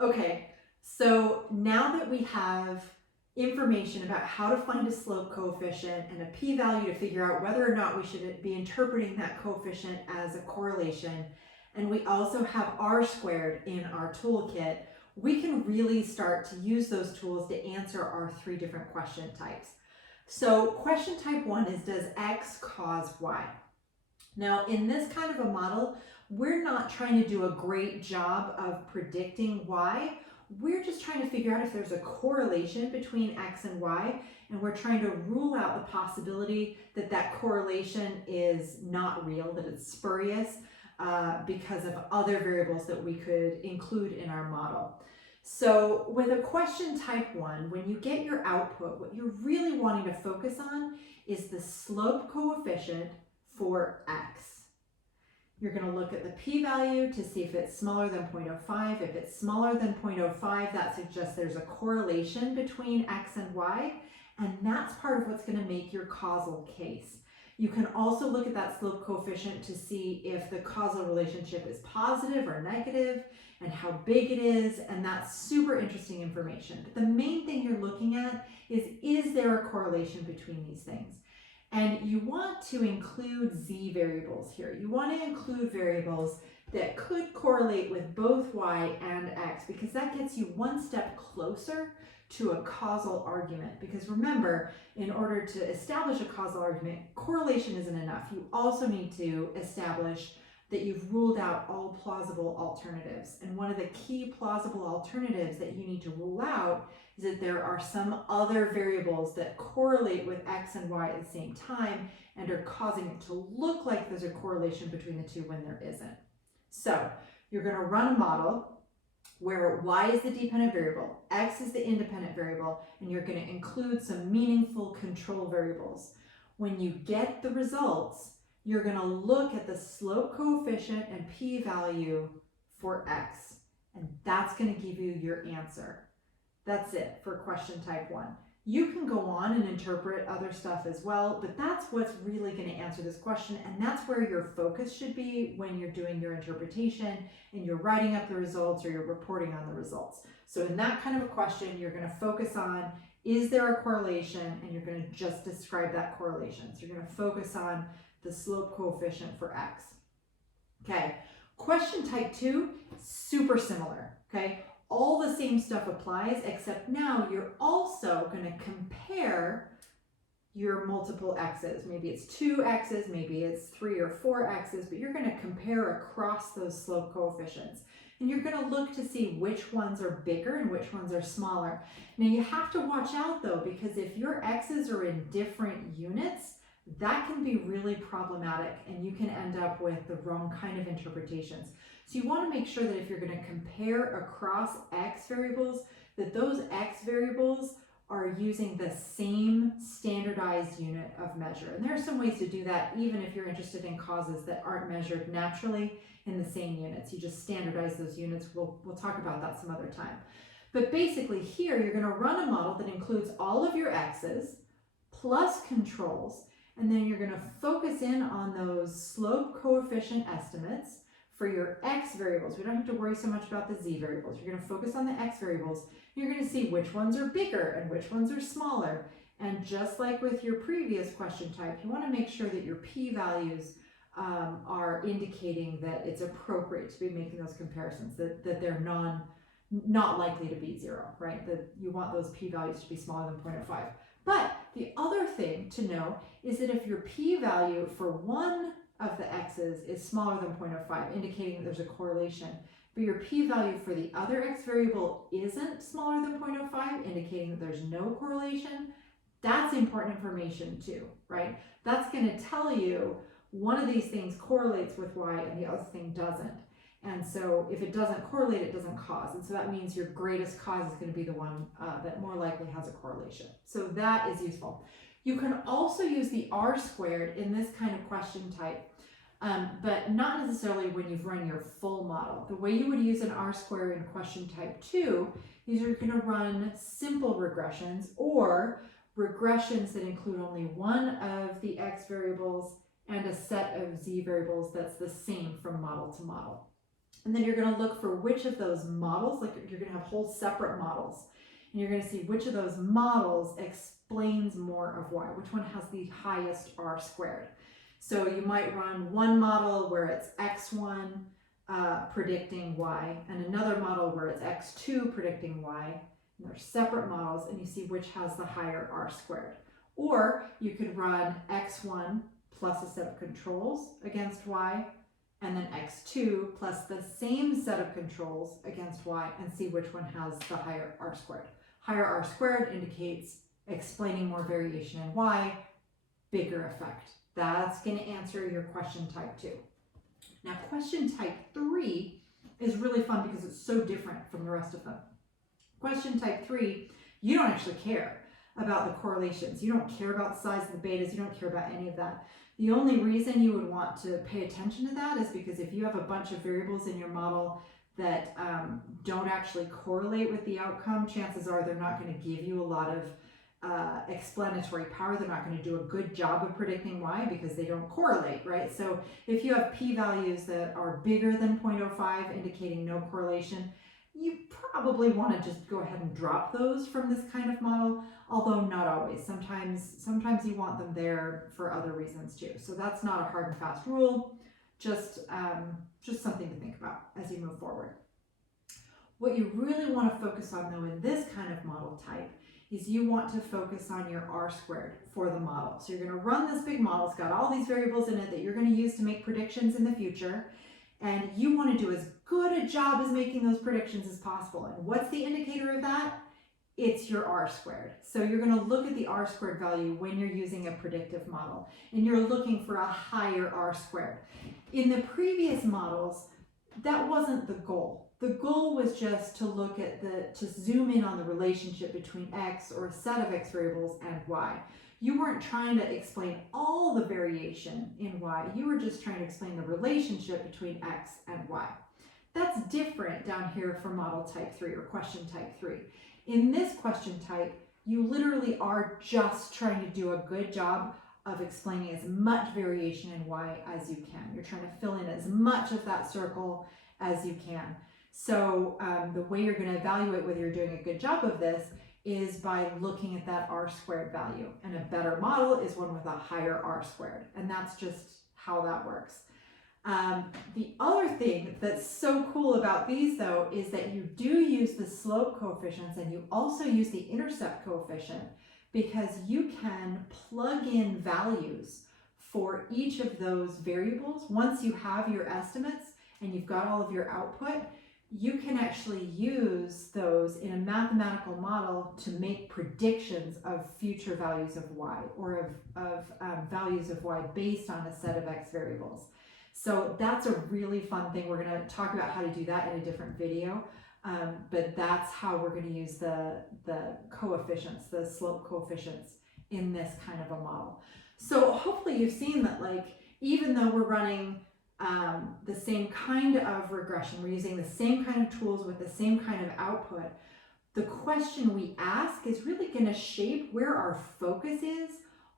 Okay, so now that we have information about how to find a slope coefficient and a p-value to figure out whether or not we should be interpreting that coefficient as a correlation, and we also have r squared in our toolkit, we can really start to use those tools to answer our three different question types. So question type 1 is, does x cause y? Now, in this kind of a model, we're not trying to do a great job of predicting y. We're just trying to figure out if there's a correlation between x and y, and we're trying to rule out the possibility that that correlation is not real, that it's spurious because of other variables that we could include in our model. So with a question type 1, when you get your output, what you're really wanting to focus on is the slope coefficient for x. You're going to look at the p-value to see if it's smaller than 0.05. If it's smaller than 0.05, that suggests there's a correlation between x and y, and that's part of what's going to make your causal case. You can also look at that slope coefficient to see if the causal relationship is positive or negative and how big it is, and that's super interesting information. But the main thing you're looking at is there a correlation between these things? And you want to include z variables here. You want to include variables that could correlate with both y and x, because that gets you one step closer to a causal argument. Because remember, in order to establish a causal argument, correlation isn't enough. You also need to establish that you've ruled out all plausible alternatives. And one of the key plausible alternatives that you need to rule out is that there are some other variables that correlate with x and y at the same time and are causing it to look like there's a correlation between the two when there isn't. So you're going to run a model where y is the dependent variable, x is the independent variable, and you're going to include some meaningful control variables. When you get the results, you're going to look at the slope coefficient and p-value for x, and that's going to give you your answer. That's it for question type 1. You can go on and interpret other stuff as well, but that's what's really going to answer this question, and that's where your focus should be when you're doing your interpretation and you're writing up the results or you're reporting on the results. So in that kind of a question, you're going to focus on, is there a correlation, and you're going to just describe that correlation. So you're going to focus on the slope coefficient for x. Okay, question type 2, super similar, okay? All the same stuff applies, except now you're also going to compare your multiple x's. Maybe it's 2 x's, maybe it's 3 or 4 x's, but you're going to compare across those slope coefficients. And you're going to look to see which ones are bigger and which ones are smaller. Now you have to watch out though, because if your x's are in different units, that can be really problematic and you can end up with the wrong kind of interpretations. So you want to make sure that if you're going to compare across x variables, that those x variables are using the same standardized unit of measure. And there are some ways to do that, even if you're interested in causes that aren't measured naturally in the same units. You just standardize those units. We'll talk about that some other time. But basically here, you're going to run a model that includes all of your x's plus controls, and then you're going to focus in on those slope coefficient estimates for your x variables. We don't have to worry so much about the z variables. You're going to focus on the x variables. You're going to see which ones are bigger and which ones are smaller. And just like with your previous question type, you want to make sure that your p-values are indicating that it's appropriate to be making those comparisons, that they're not likely to be 0, right? That you want those p-values to be smaller than 0.05. But the other thing to know is that if your p-value for one of the x's is smaller than 0.05, indicating that there's a correlation, but your p-value for the other x variable isn't smaller than 0.05, indicating that there's no correlation, that's important information too, right? That's going to tell you one of these things correlates with y and the other thing doesn't. And so if it doesn't correlate, it doesn't cause. And so that means your greatest cause is going to be the one that more likely has a correlation. So that is useful. You can also use the r squared in this kind of question type, but not necessarily when you've run your full model. The way you would use an r squared in question type 2 is you're going to run simple regressions or regressions that include only one of the x variables and a set of z variables that's the same from model to model. And then you're going to look for which of those models, like you're going to have whole separate models, and you're going to see which of those models explains more of y, which one has the highest r squared. So you might run one model where it's x1 predicting y, and another model where it's x2 predicting y, and they're separate models, and you see which has the higher r squared. Or you could run x1 plus a set of controls against y, and then x2 plus the same set of controls against y, and see which one has the higher r squared. Higher r squared indicates explaining more variation in y, bigger effect. That's going to answer your question type 2. Now, question type 3 is really fun because it's so different from the rest of them. Question type 3, you don't actually care about the correlations. You don't care about the size of the betas. You don't care about any of that. The only reason you would want to pay attention to that is because if you have a bunch of variables in your model that don't actually correlate with the outcome, chances are they're not going to give you a lot of explanatory power. They're not going to do a good job of predicting y because they don't correlate, right? So if you have p-values that are bigger than 0.05, indicating no correlation, you probably want to just go ahead and drop those from this kind of model, although not always. Sometimes you want them there for other reasons too. So that's not a hard and fast rule, just something to think about as you move forward. What you really want to focus on though in this kind of model type is you want to focus on your r squared for the model. So you're going to run this big model. It's got all these variables in it that you're going to use to make predictions in the future. And you want to do as good a job as making those predictions as possible. And what's the indicator of that? It's your r squared. So you're going to look at the r squared value when you're using a predictive model. And you're looking for a higher r squared. In the previous models, that wasn't the goal. The goal was just to look at to zoom in on the relationship between x or a set of x variables and y. You weren't trying to explain all the variation in y. You were just trying to explain the relationship between x and y. That's different down here for model type 3 or question type 3. In this question type, you literally are just trying to do a good job of explaining as much variation in y as you can. You're trying to fill in as much of that circle as you can. So the way you're going to evaluate whether you're doing a good job of this is by looking at that r squared value. And a better model is one with a higher r squared. And that's just how that works. The other thing that's so cool about these though is that you do use the slope coefficients and you also use the intercept coefficient, because you can plug in values for each of those variables. Once you have your estimates and you've got all of your output, you can actually use those in a mathematical model to make predictions of future values of y, or of values of y based on a set of x variables. So that's a really fun thing. We're going to talk about how to do that in a different video, but that's how we're going to use the coefficients, the slope coefficients in this kind of a model. So hopefully you've seen that, like, even though we're running the same kind of regression, we're using the same kind of tools with the same kind of output, the question we ask is really going to shape where our focus is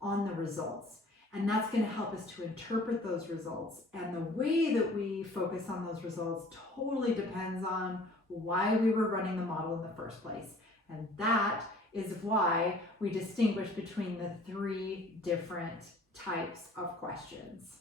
on the results. And that's going to help us to interpret those results. And the way that we focus on those results totally depends on why we were running the model in the first place. And that is why we distinguish between the 3 different types of questions.